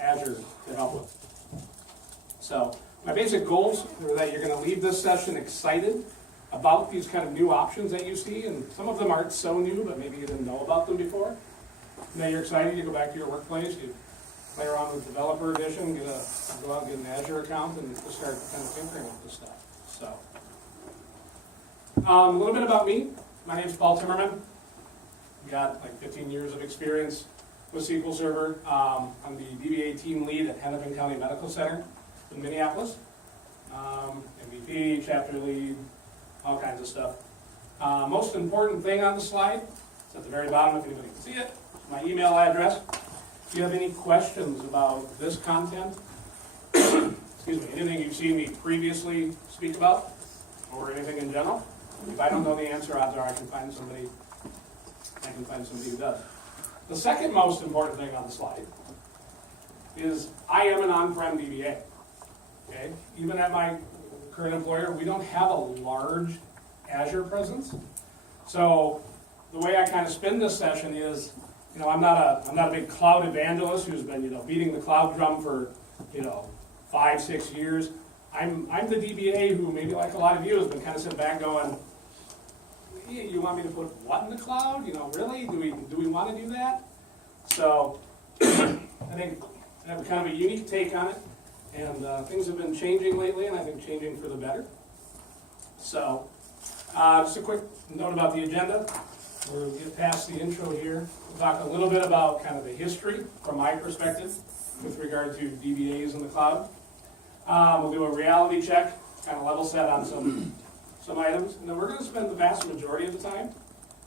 Azure to help with. So my basic goals are that you're going to leave this session excited about these kind of new options that you see, and some of them aren't so new, but maybe you didn't know about them before. Now you're excited, you go back to your workplace, you play around with Developer Edition, go out and get an Azure account, and just start kind of tinkering with this stuff. So, a little bit about me. My name's Paul Timmerman. I've got like 15 years of experience with SQL Server. I'm the DBA team lead at Hennepin County Medical Center in Minneapolis. MVP, chapter lead, all kinds of stuff. Most important thing on the slide, it's at the very bottom if anybody can see it, my email address. If you have any questions about this content, excuse me, anything you've seen me previously speak about, or anything in general, if I don't know the answer, odds are I can find somebody who does. The second most important thing on the slide is I am an on-prem DBA. Okay? Even at my current employer, we don't have a large Azure presence. So the way I kind of spin this session is, I'm not a big cloud evangelist who's been, beating the cloud drum for, 5-6 years. I'm the DBA who, maybe like a lot of you, has been kind of sitting back going, hey, you want me to put what in the cloud? Really? Do we want to do that? So I think I have kind of a unique take on it, and things have been changing lately, and I think changing for the better. So just a quick note about the agenda. We'll get past the intro here. We'll talk a little bit about kind of the history from my perspective with regard to DBAs in the cloud. We'll do a reality check, kind of level set on some items, and then we're going to spend the vast majority of the time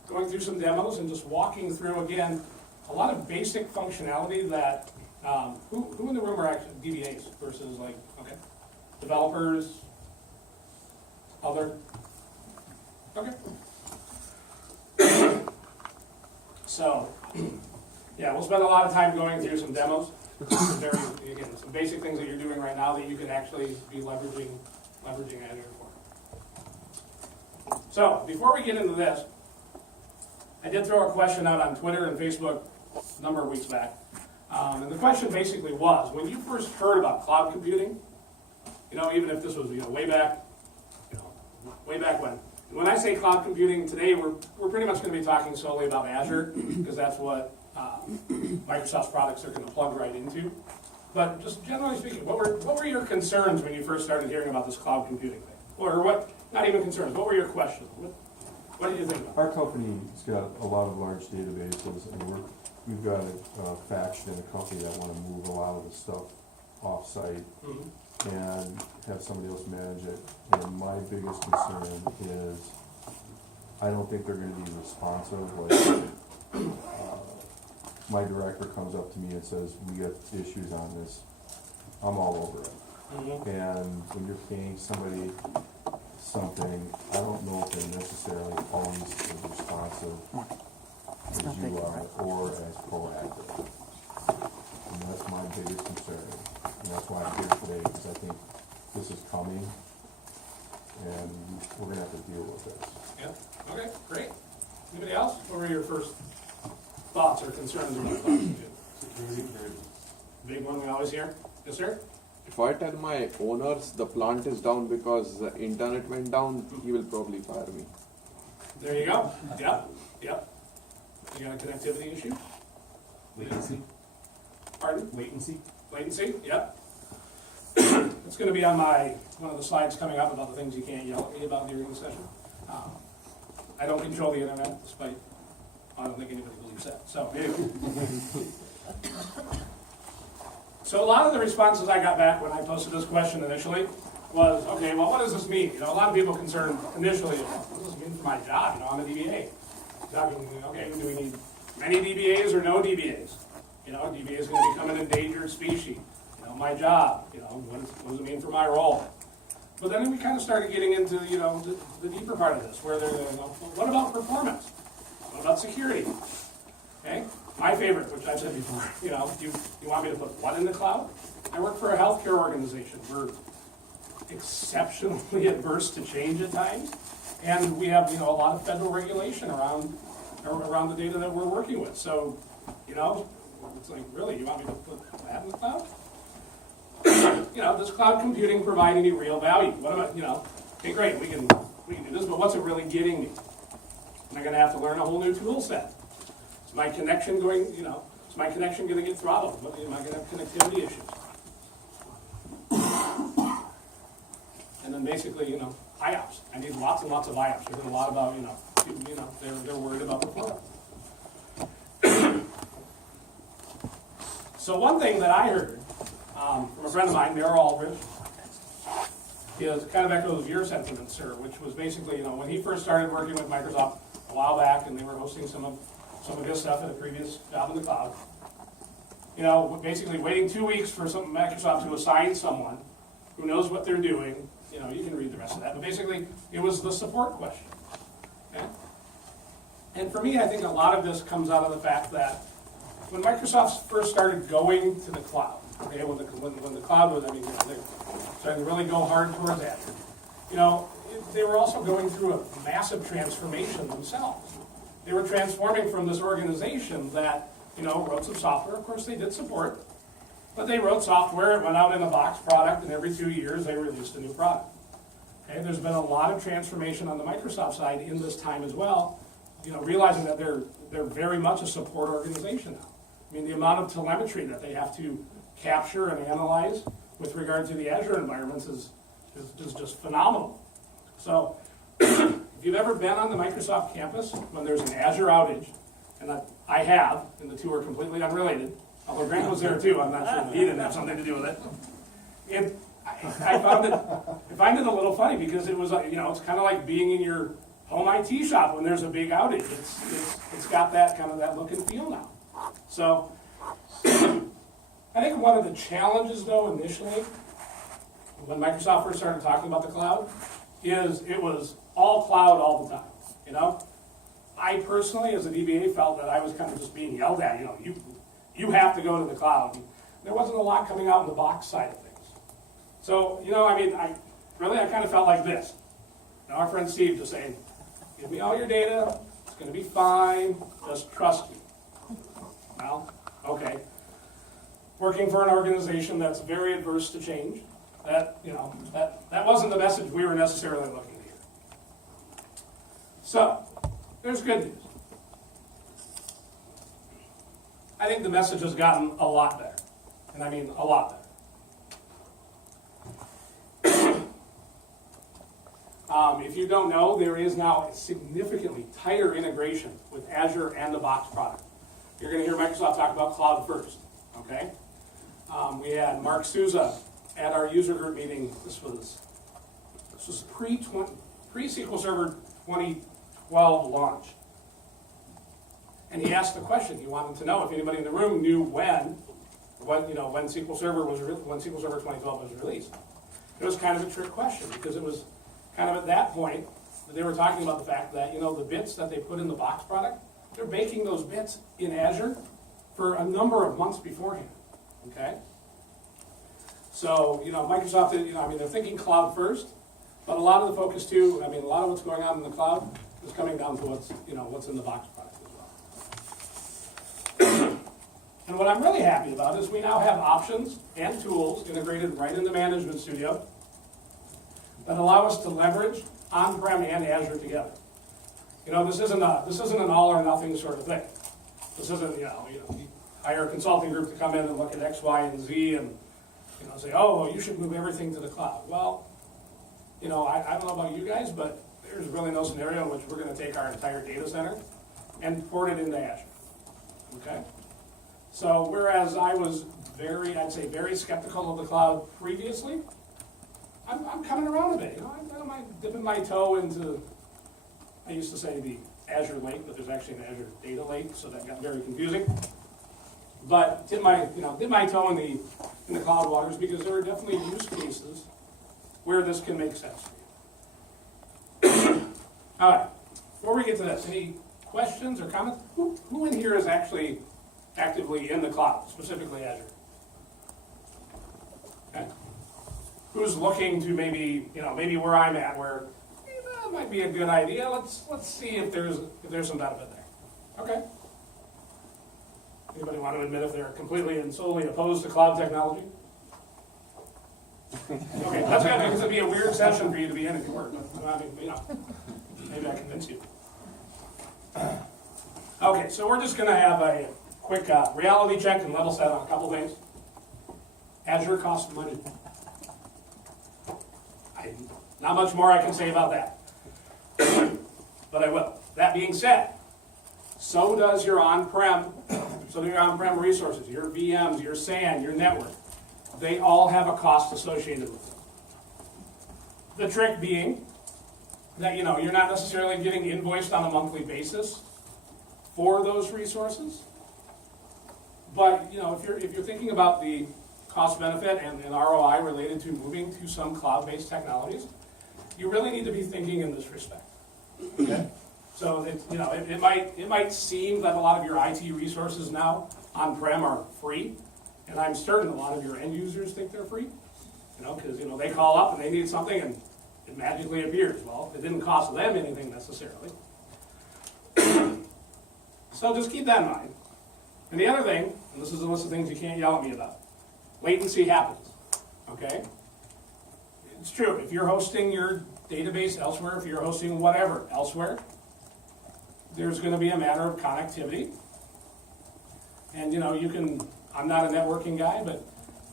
going through some demos and just walking through, again, a lot of basic functionality that, who in the room are actually DBAs versus developers, other? Okay. So, yeah, we'll spend a lot of time going through some demos. Again, some basic things that you're doing right now that you could actually be leveraging Azure for. So, before we get into this, I did throw a question out on Twitter and Facebook a number of weeks back. And the question basically was, when you first heard about cloud computing, even if this was way back when. When I say cloud computing today, we're pretty much going to be talking solely about Azure, because that's what Microsoft's products are going to plug right into. But just generally speaking, what were your concerns when you first started hearing about this cloud computing thing? Or what? Not even concerns. What were your questions? What did you think about it? Our company's got a lot of large databases, and we've got a faction in the company that want to move a lot of the stuff off-site and have somebody else manage it. And my biggest concern is I don't think they're going to be responsive. Like my director comes up to me and says, we got issues on this. I'm all over it. And when you're paying somebody something, I don't know if they're necessarily always as responsive as you are or as proactive. And that's my biggest concern. And that's why I'm here today, because I think this is coming and we're going to have to deal with this. Yeah. Okay, great. Anybody else? What were your first thoughts or concerns about cloud computing? Security. Big one we always hear. Yes, sir? If I tell my owners the plant is down because the internet went down, he will probably fire me. There you go. Yep. You got a connectivity issue? Latency. Pardon? Latency. Latency? Yep. It's going to be on one of the slides coming up about the things you can't yell at me about during the session. I don't control the internet, despite I don't think anybody believes that. So, So a lot of the responses I got back when I posted this question initially was, okay, well, what does this mean? A lot of people concerned initially, what does this mean for my job? I'm a DBA. Okay, do we need many DBAs or no DBAs? DBA is going to become an endangered species. My job, what does it mean for my role? But then we kind of started getting into, the deeper part of this, where they're, what about performance? What about security? Okay? My favorite, which I've said before, you want me to put what in the cloud? I work for a healthcare organization. We're exceptionally adverse to change at times, and we have, a lot of federal regulation around the data that we're working with. So, it's like, really, you want me to put that in the cloud? does cloud computing provide any real value? What am I, okay, great, we can do this, but what's it really getting me? Am I gonna have to learn a whole new tool set? Is my connection going, is my connection gonna get throttled? Am I gonna have connectivity issues? And then basically, IOPS. I need lots and lots of IOPS. You've heard a lot about, they're worried about the product. So one thing that I heard from a friend of mine, Darryl Aldridge, is kind of echoes your sentiment, sir, which was basically, when he first started working with Microsoft a while back, and they were hosting some of his stuff at a previous job in the cloud, basically waiting 2 weeks for Microsoft to assign someone who knows what they're doing. You can read the rest of that, but basically, it was the support question. Okay? And for me, I think a lot of this comes out of the fact that when Microsoft first started going to the cloud, okay, when the cloud was, they're starting to really go hard towards Azure, they were also going through a massive transformation themselves. They were transforming from this organization that, wrote some software. Of course, they did support, but they wrote software, it went out in a box product, and every 2 years they released a new product. Okay, there's been a lot of transformation on the Microsoft side in this time as well, realizing that they're very much a support organization now. The amount of telemetry that they have to capture and analyze with regard to the Azure environments is just phenomenal. So, if you've ever been on the Microsoft campus when there's an Azure outage, and I have, and the two are completely unrelated, although Grant was there too, I'm not sure that he didn't have something to do with it. I find it a little funny because it was, it's kind of like being in your home IT shop when there's a big outage. It's got that kind of that look and feel now. So, I think one of the challenges, though, initially, when Microsoft first started talking about the cloud, is it was all cloud all the time. I personally, as a DBA, felt that I was kind of just being yelled at. You have to go to the cloud. There wasn't a lot coming out in the box side of things. So, I kind of felt like this. Our friend Steve just saying, "Give me all your data. It's going to be fine. Just trust me." Well, okay. Working for an organization that's very adverse to change, that wasn't the message we were necessarily looking to hear. So, there's good news. I think the message has gotten a lot better. And I mean a lot better. If you don't know, there is now a significantly tighter integration with Azure and the Box product. You're going to hear Microsoft talk about cloud first, okay? We had Mark Souza at our user group meeting. This was pre-SQL Server 2012 launch. And he asked the question. He wanted to know if anybody in the room knew when SQL Server 2012 was released. It was kind of a trick question because it was kind of at that point that they were talking about the fact that the bits that they put in the Box product, they're baking those bits in Azure for a number of months beforehand. Okay? So, Microsoft, they're thinking cloud first, but a lot of the focus too, a lot of what's going on in the cloud is coming down to what's in the Box product as well. And what I'm really happy about is we now have options and tools integrated right in the Management Studio that allow us to leverage on-prem and Azure together. This isn't an all or nothing sort of thing. This isn't, you hire a consulting group to come in and look at X, Y, and Z and, say, oh, well, you should move everything to the cloud. Well, I don't know about you guys, but there's really no scenario in which we're going to take our entire data center and port it into Azure. Okay? So, whereas I was very skeptical of the cloud previously, I'm coming around a bit. I'm dipping my toe into, I used to say the Azure Lake, but there's actually an Azure Data Lake, so that got very confusing. But dip my toe in the cloud waters because there are definitely use cases where this can make sense for you. All right, before we get to this, any questions or comments? Who in here is actually actively in the cloud, specifically Azure? Okay. Who's looking to maybe where I'm at, where that might be a good idea. Let's see if there's some benefit there. Okay. Anybody want to admit if they're completely and solely opposed to cloud technology? Okay, that's gonna be a weird session for you to be in if you were, but, I mean, you know, maybe I convince you. Okay, so we're just gonna have a quick reality check and level set on a couple things. Azure costs money. Not much more I can say about that. But I will. That being said, so does your on-prem, so do your on-prem resources, your VMs, your SAN, your network. They all have a cost associated with them. The trick being that, you know, you're not necessarily getting invoiced on a monthly basis for those resources. But, you know, if you're thinking about the cost benefit and ROI related to moving to some cloud-based technologies, you really need to be thinking in this respect. Okay? So that, you know, it might seem that a lot of your IT resources now on-prem are free, and I'm certain a lot of your end users think they're free. You know, because, you know, they call up and they need something and it magically appears. Well, it didn't cost them anything necessarily. So just keep that in mind. And the other thing, and this is a list of things you can't yell at me about, latency happens, okay? It's true, if you're hosting your database elsewhere, if you're hosting whatever elsewhere, there's gonna be a matter of connectivity. And you know, I'm not a networking guy, but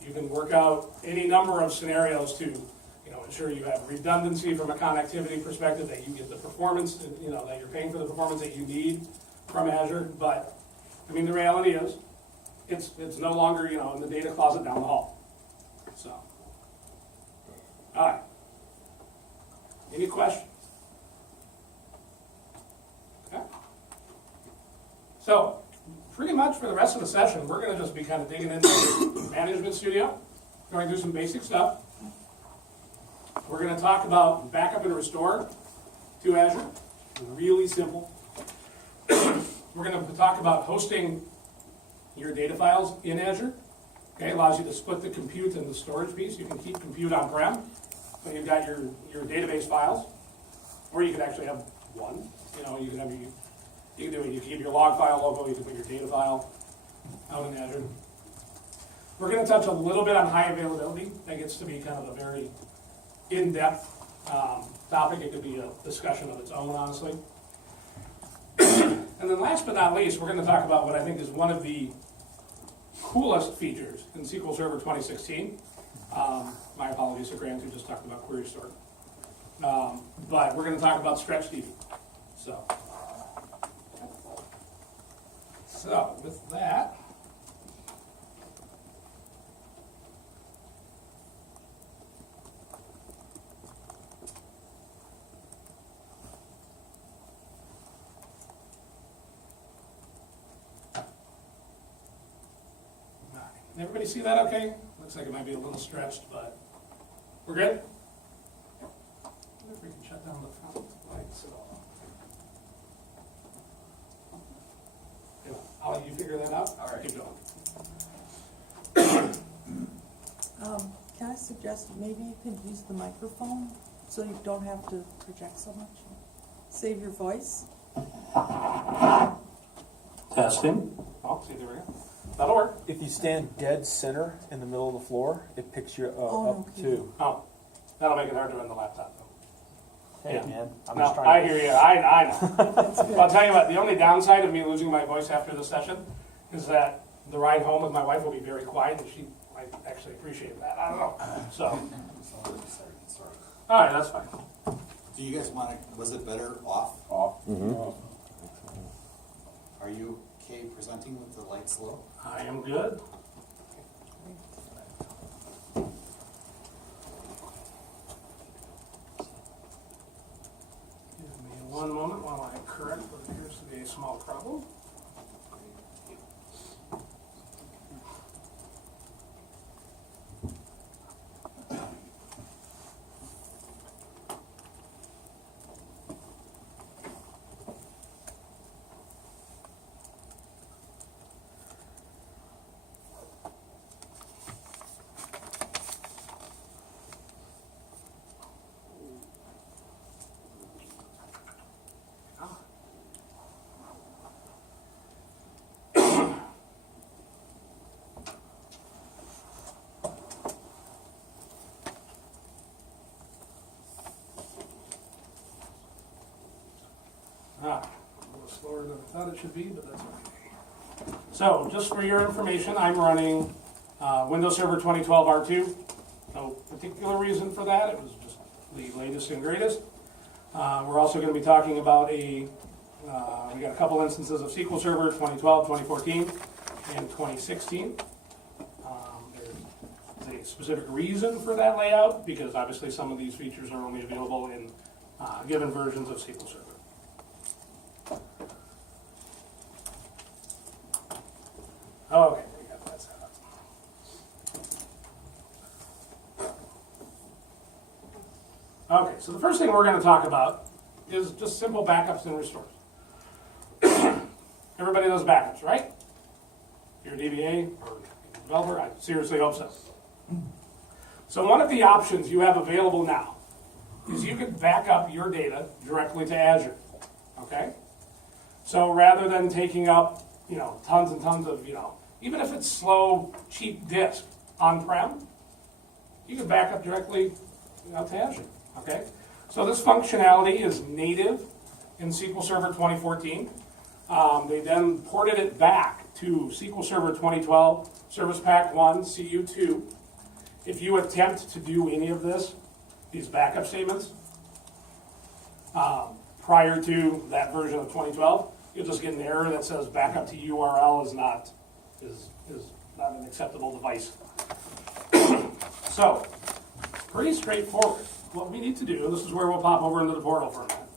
you can work out any number of scenarios to, you know, ensure you have redundancy from a connectivity perspective, that you get the performance, you know, that you're paying for the performance that you need from Azure. But, I mean, the reality is, it's no longer, you know, in the data closet down the hall. So, all right. Any questions? Okay. So, pretty much for the rest of the session, we're going to just be kind of digging into Management Studio, going through some basic stuff. We're going to talk about backup and restore to Azure. Really simple. We're going to talk about hosting your data files in Azure. Okay, allows you to split the compute and the storage piece. You can keep compute on-prem, so you've got your database files, or you could actually have one. You know, you can have you can do it. You can keep your log file local. You can put your data file out in Azure. We're going to touch a little bit on high availability. That gets to be kind of a very in-depth topic. It could be a discussion of its own, honestly. And then last but not least, we're going to talk about what I think is one of the coolest features in SQL Server 2016. My apologies to Grant, who just talked about query store. But we're going to talk about stretch DB. So with that, everybody see that okay? Looks like it might be a little stretched, but we're good? I wonder if we can shut down the front lights at all. Yeah, I'll let you figure that out. All right. Keep going. Can I suggest maybe you could use the microphone so you don't have to project so much? Save your voice. Testing. Oh, see, there we go. That'll work. If you stand dead center in the middle of the floor, it picks you Oh, up okay. too. Oh, that'll make it hard to run the laptop, though. Hey Yeah. man, I'm No, just trying I to. hear you. I know. That's good. But I'll tell you what, the only downside of me losing my voice after the session is that the ride home with my wife will be very quiet, and she might actually appreciate that. I don't know. So, all right, that's fine. Do you guys want to, was it better off? Off. Are you okay presenting with the lights low? I am good. Give me one moment while I correct what appears to be a small problem. slower than I thought it should be, but that's okay. So, just for your information, I'm running Windows Server 2012 R2. No particular reason for that, it was just the latest and greatest. We're also going to be talking about we got a couple instances of SQL Server 2012, 2014, and 2016. There's a specific reason for that layout, because obviously some of these features are only available in given versions of SQL Server. Okay, we got that set up. Okay, so the first thing we're going to talk about is just simple backups and restores. Everybody does backups, right? You're a DBA or developer, I seriously hope so. So one of the options you have available now is you can back up your data directly to Azure, okay? So rather than taking up, tons and tons of, even if it's slow, cheap disk on-prem, you can back up directly to Azure, okay? So this functionality is native in SQL Server 2014. They then ported it back to SQL Server 2012, Service Pack 1, CU2. If you attempt to do any of this, these backup statements, prior to that version of 2012, you'll just get an error that says backup to URL is not an acceptable device. So, pretty straightforward. What we need to do, and this is where we'll pop over into the portal for a minute,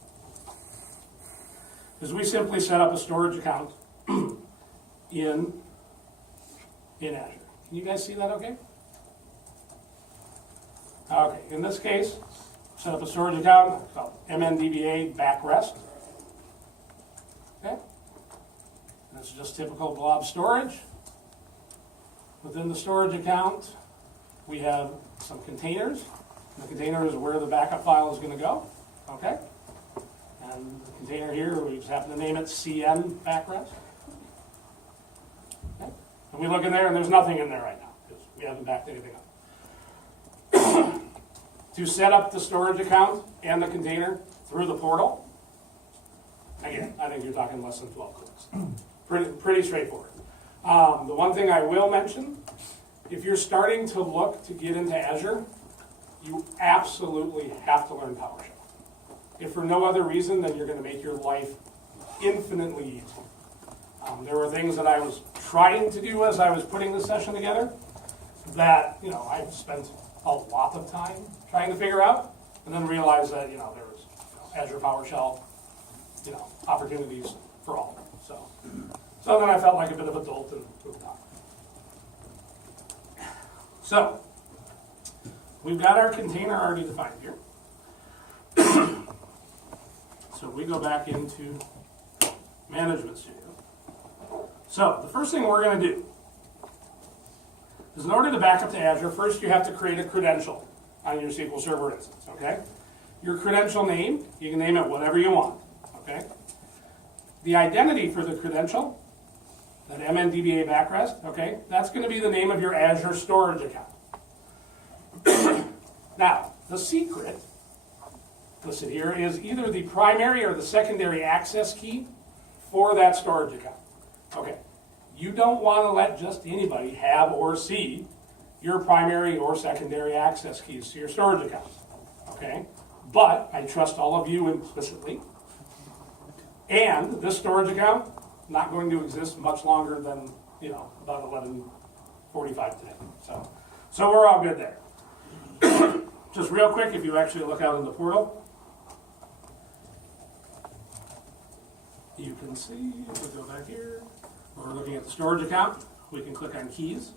is we simply set up a storage account in Azure. Can you guys see that okay? Okay, in this case, set up a storage account called MNDBA backrest. Okay? And this is just typical blob storage. Within the storage account, we have some containers. The container is where the backup file is going to go. Okay? And the container here, we just happen to name it CN backrest. Okay? And we look in there, and there's nothing in there right now, because we haven't backed anything up. To set up the storage account and the container through the portal, again, I think you're talking less than 12 clicks. Pretty straightforward. The one thing I will mention, if you're starting to look to get into Azure, you absolutely have to learn PowerShell. If for no other reason, then you're going to make your life infinitely easy. There were things that I was trying to do as I was putting this session together that, I've spent a lot of time trying to figure out, and then realized that, there was Azure PowerShell, opportunities for all. So then I felt like a bit of a dolt and moved on. So, we've got our container already defined here. So we go back into Management Studio. So, the first thing we're going to do is, in order to back up to Azure, first you have to create a credential on your SQL Server instance, okay? Your credential name, you can name it whatever you want, okay? The identity for the credential, that MNDBA backrest, okay, that's going to be the name of your Azure storage account. Now, the secret listed here is either the primary or the secondary access key for that storage account. Okay, you don't want to let just anybody have or see your primary or secondary access keys to your storage accounts. Okay, but I trust all of you implicitly. And this storage account, not going to exist much longer than, about 11:45 today. So we're all good there. Just real quick, if you actually look out in the portal, you can see, if we go back here, we're looking at the storage account. We can click on keys.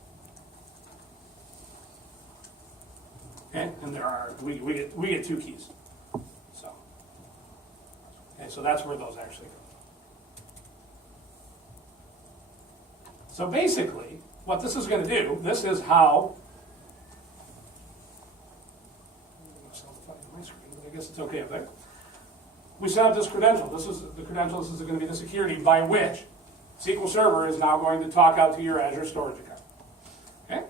Okay, and there are, we get 2 keys. So, okay, so that's where those actually go. So basically, what this is going to do, this is how, I guess it's okay up there. We set up this credential. This is the credential, this is going to be the security by which SQL Server is now going to talk out to your Azure storage account. Okay?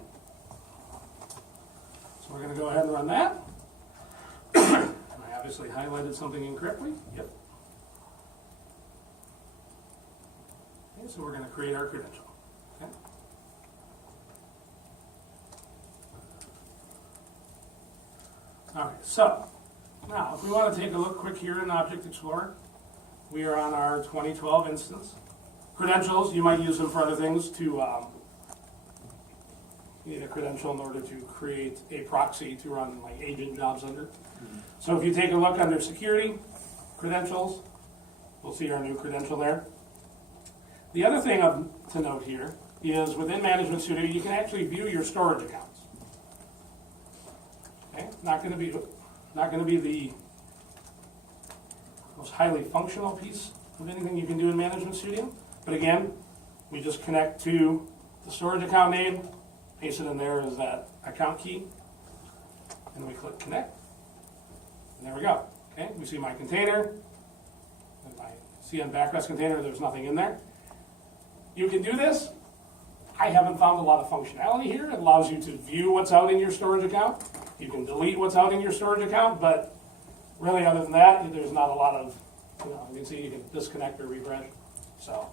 So we're going to go ahead and run that. And I obviously highlighted something incorrectly. Yep. Okay, so we're going to create our credential. Okay. All right, so now if we want to take a look quick here in Object Explorer, we are on our 2012 instance. Credentials, you might use them for other things to, you need a credential in order to create a proxy to run like agent jobs under. So if you take a look under security, credentials, we'll see our new credential there. The other thing to note here is within Management Studio, you can actually view your storage accounts. Okay, not going to be the most highly functional piece of anything you can do in Management Studio. But again, we just connect to the storage account name, paste it in there as that account key, and we click connect. And there we go. Okay, we see my container. If I see on backrest container, there's nothing in there. You can do this. I haven't found a lot of functionality here. It allows you to view what's out in your storage account. You can delete what's out in your storage account, but really other than that, there's not a lot of, you can see you can disconnect or refresh. So,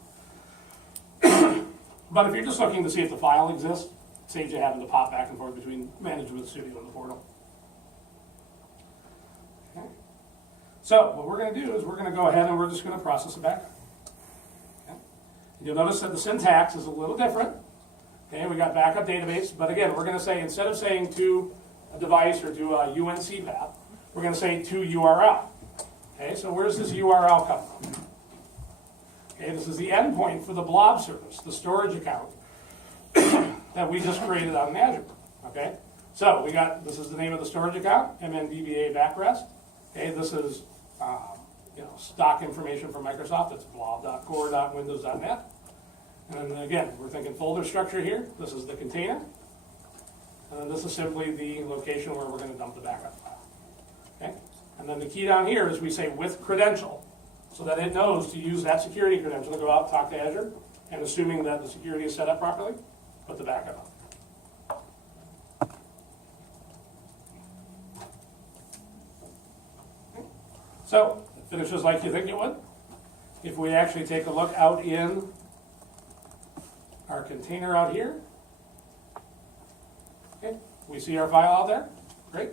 but if you're just looking to see if the file exists, it saves you having to pop back and forth between Management Studio and the portal. Okay. So what we're going to do is we're going to go ahead and we're just going to process it back. Okay. You'll notice that the syntax is a little different. Okay, we got backup database, but again, we're going to say, instead of saying to a device or to a UNC path, we're going to say to URL. Okay, so where's this URL come from? Okay, this is the endpoint for the blob service, the storage account that we just created out in Azure. Okay, so this is the name of the storage account, MNDBA backrest. Okay, this is stock information from Microsoft. It's blob.core.windows.net. And then again, we're thinking folder structure here. This is the container. And then this is simply the location where we're going to dump the backup file. Okay? And then the key down here is we say with credential, so that it knows to use that security credential to go out and talk to Azure, and assuming that the security is set up properly, put the backup up. Okay. So it finishes like you think it would. If we actually take a look out in our container out here, okay, we see our file out there. Great.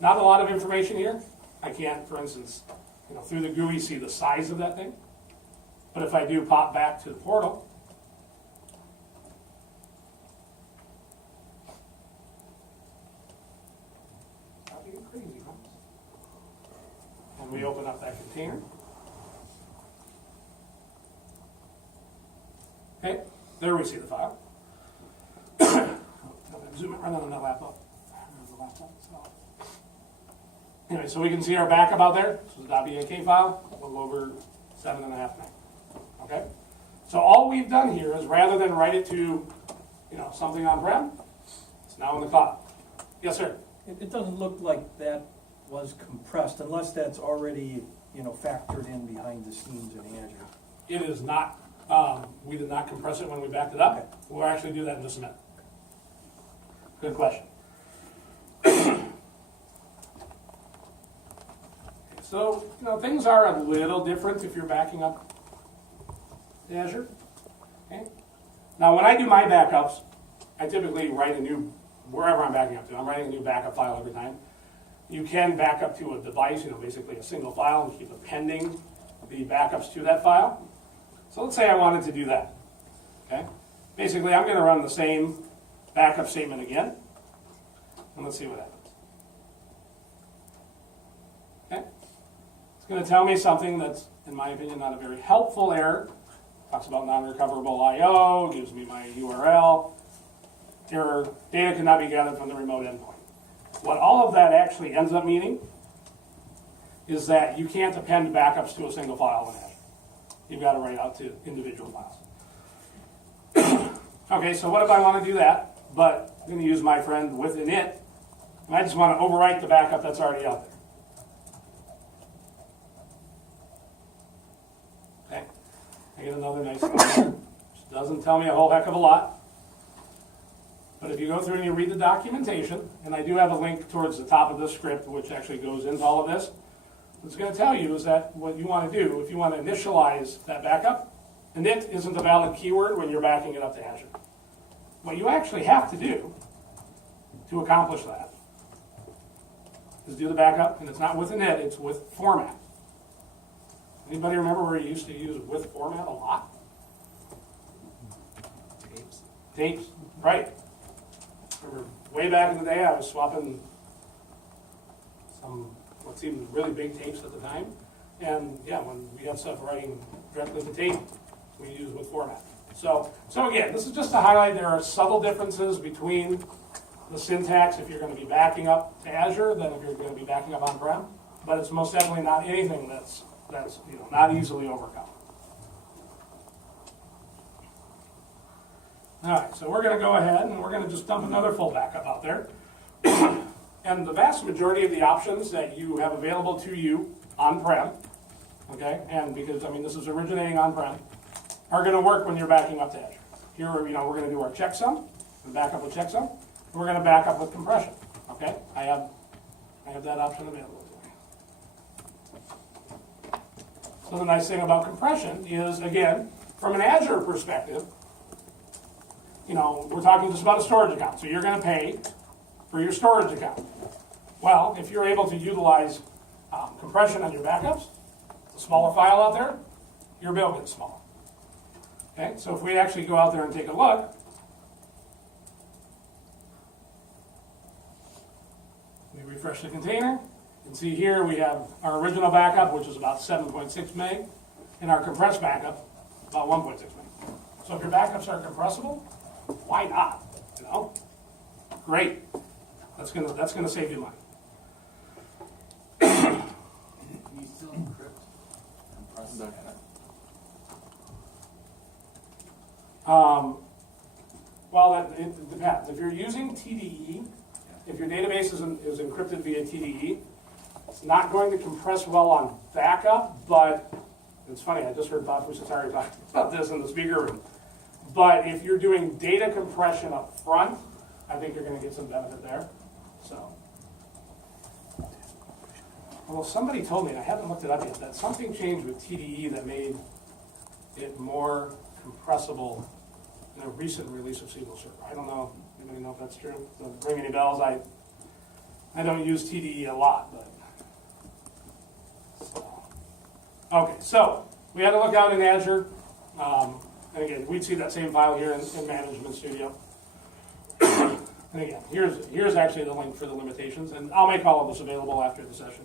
Not a lot of information here. I can't, for instance, through the GUI see the size of that thing. But if I do pop back to the portal, not being crazy, huh? And we open up that container. Okay, there we see the file. I'm going to zoom it right on that laptop. There's the laptop. Anyway, so we can see our backup out there. This is a .bak file, a little over 7.5 meg. Okay? So all we've done here is, rather than write it to, something on-prem, it's now in the cloud. Yes, sir? It doesn't look like that was compressed unless that's already, factored in behind the scenes in Azure. It is not. We did not compress it when we backed it up. Okay. We'll actually do that in just a minute. Good question. So, things are a little different if you're backing up to Azure. Okay? Now, when I do my backups, I typically write a new, wherever I'm backing up to, I'm writing a new backup file every time. You can back up to a device, basically a single file, and keep appending the backups to that file. So let's say I wanted to do that. Okay? Basically, I'm going to run the same backup statement again, and let's see what happens. Okay? It's going to tell me something that's, in my opinion, not a very helpful error. Talks about non-recoverable I/O, gives me my URL. Error, data cannot be gathered from the remote endpoint. What all of that actually ends up meaning is that you can't append backups to a single file in Azure. You've got to write out to individual files. Okay, so what if I want to do that, but I'm going to use my friend with init, and I just want to overwrite the backup that's already out there. Okay, I get another nice thing there, which doesn't tell me a whole heck of a lot. But if you go through and you read the documentation, and I do have a link towards the top of this script, which actually goes into all of this, what it's going to tell you is that what you want to do, if you want to initialize that backup, init isn't a valid keyword when you're backing it up to Azure. What you actually have to do to accomplish that is do the backup, and it's not with init, it's with format. Anybody remember where you used to use with format a lot? Tapes. Tapes, right. Remember way back in the day, I was swapping some, what seemed really big tapes at the time. And yeah, when we had stuff writing directly to tape, we use with format. So again, this is just to highlight there are subtle differences between the syntax if you're going to be backing up to Azure than if you're going to be backing up on-prem. But it's most definitely not anything that's not easily overcome. All right, so we're going to go ahead and we're going to just dump another full backup out there. And the vast majority of the options that you have available to you on-prem, okay, and because, I mean, this is originating on-prem, are going to work when you're backing up to Azure. Here, we're going to do our checksum, and back up with checksum. We're going to back up with compression, okay? I have that option available to me. So the nice thing about compression is, again, from an Azure perspective, we're talking just about a storage account. So you're going to pay for your storage account. Well, if you're able to utilize compression on your backups, a smaller file out there, your bill gets smaller. Okay, so if we actually go out there and take a look, we refresh the container, and see here we have our original backup, which is about 7.6 meg, and our compressed backup, about 1.6 meg. So if your backups are compressible, why not? Great. That's gonna save you money. Can you still encrypt compressed data? Well, it depends. If you're using TDE, if your database is encrypted via TDE, it's not going to compress well on backup, but it's funny, I just heard Bob Fusatari talk about this in the speaker room. But if you're doing data compression up front, I think you're going to get some benefit there. So, well, somebody told me, and I haven't looked it up yet, that something changed with TDE that made it more compressible in a recent release of SQL Server. I don't know. Anybody know if that's true? Doesn't ring any bells. I don't use TDE a lot, but okay. So we had to look out in Azure, and again, we'd see that same file here in Management Studio. And again, here's actually the link for the limitations, and I'll make all of this available after the session.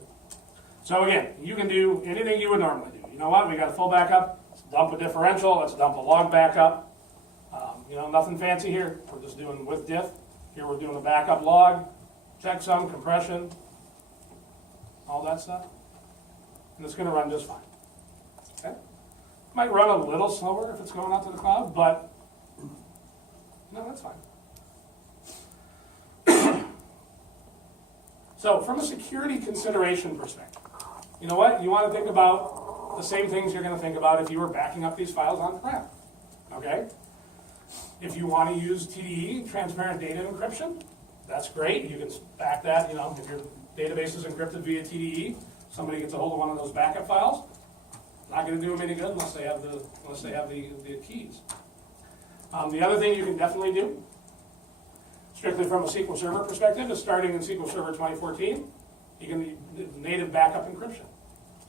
So again, you can do anything you would normally do. You know what? We got a full backup. Let's dump a differential. Let's dump a log backup. Nothing fancy here. We're just doing with diff. Here we're doing a backup log, checksum, compression, all that stuff. And it's going to run just fine. Okay? Might run a little slower if it's going out to the cloud, but no, that's fine. So from a security consideration perspective, you know what? You want to think about the same things you're going to think about if you were backing up these files on-prem. Okay? If you want to use TDE, transparent data encryption, that's great. You can back that, if your database is encrypted via TDE, somebody gets a hold of one of those backup files, not going to do them any good unless they have the keys. The other thing you can definitely do, strictly from a SQL Server perspective, is starting in SQL Server 2014, you can do native backup encryption.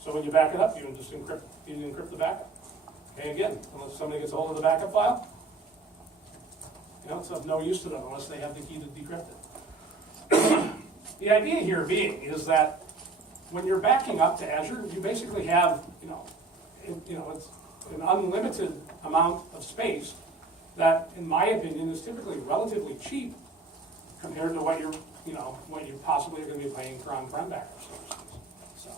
So when you back it up, you can just encrypt the backup. Okay, again, unless somebody gets a hold of the backup file, it's of no use to them unless they have the key to decrypt it. The idea here being is that when you're backing up to Azure, you basically have, it's an unlimited amount of space that, in my opinion, is typically relatively cheap compared to what what you possibly are going to be paying for on-prem backup services. So,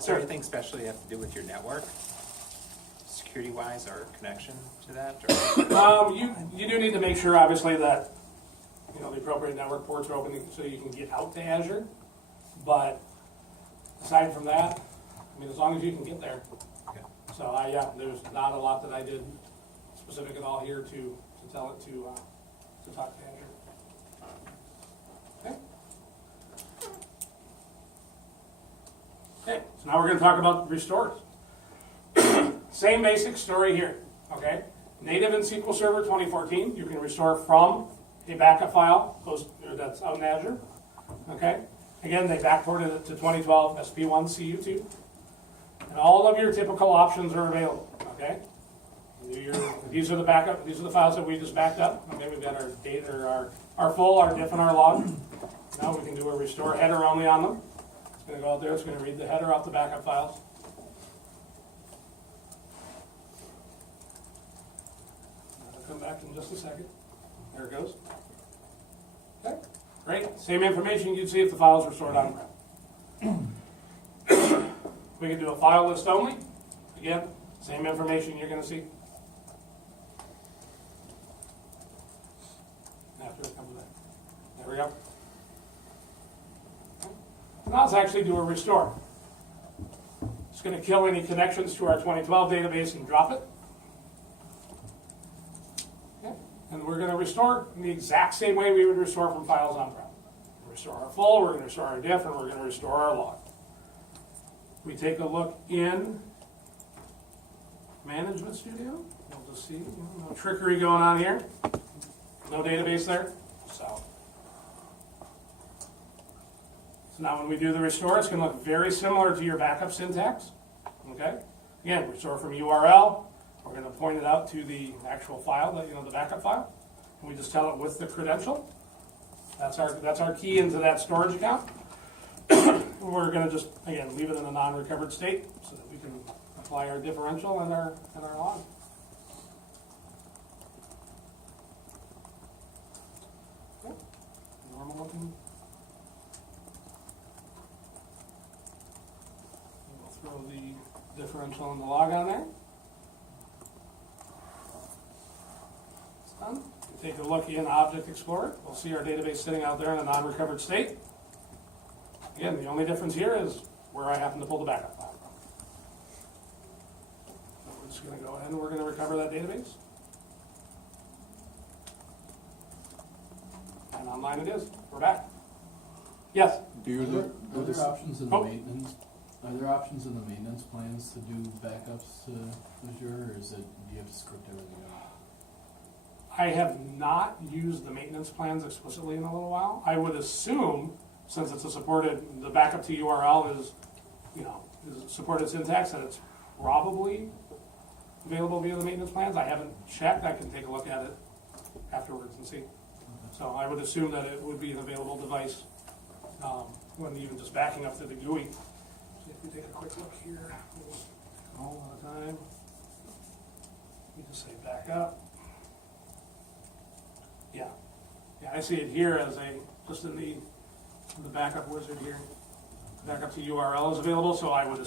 Is there anything special you have to do with your network, security-wise, or connection to that? Or? You do need to make sure, obviously, that the appropriate network ports are open so you can get out to Azure. But aside from that, as long as you can get there. Okay. So there's not a lot that I did specific at all here to tell it to talk to Azure. Okay. Okay. So now we're going to talk about restores. Same basic story here, okay? Native in SQL Server 2014, you can restore from a backup file that's out in Azure, okay? Again, they backported it to 2012 SP1 CU2. And all of your typical options are available, okay? These are the backup, these are the files that we just backed up. Okay, we've got our data, or our full, our diff, and our log. Now we can do a restore header only on them. It's gonna go out there, it's gonna read the header off the backup files. I'll come back in just a second. There it goes. Okay, great. Same information you'd see if the files were stored on-prem. We can do a file list only. Again, same information you're gonna see. After it comes back. There we go. Now let's actually do a restore. It's going to kill any connections to our 2012 database and drop it. Okay. And we're going to restore in the exact same way we would restore from files on-prem. Restore our full, we're going to restore our diff, and we're going to restore our log. We take a look in Management Studio. We'll just see, no trickery going on here. No database there. So now when we do the restore, it's going to look very similar to your backup syntax. Okay? Again, restore from URL. We're going to point it out to the actual file, the backup file. And we just tell it with the credential. That's our key into that storage account. We're going to just, again, leave it in a non-recovered state so that we can apply our differential and our log. Okay. Normal looking. We'll throw the differential and the log on there. It's done. Take a look in Object Explorer. We'll see our database sitting out there in a non-recovered state. Again, the only difference here is where I happen to pull the backup file from. So we're just going to go ahead and we're going to recover that database. And online it is. We're back. Yes? Do you do Are this? there options in the Oh. maintenance? Are there options in the maintenance plans to do backups to Azure, or is it, do you have to script everything out? I have not used the maintenance plans explicitly in a little while. I would assume, since it's the backup to URL is supported syntax, that it's probably available via the maintenance plans. I haven't checked. I can take a look at it afterwards and see. So I would assume that it would be an available device when even just backing up to the GUI. So if we take a quick look here, we'll take a whole lot of time. We just say back up. Yeah, I see it here as just in the backup wizard here. Backup to URL is available, so I would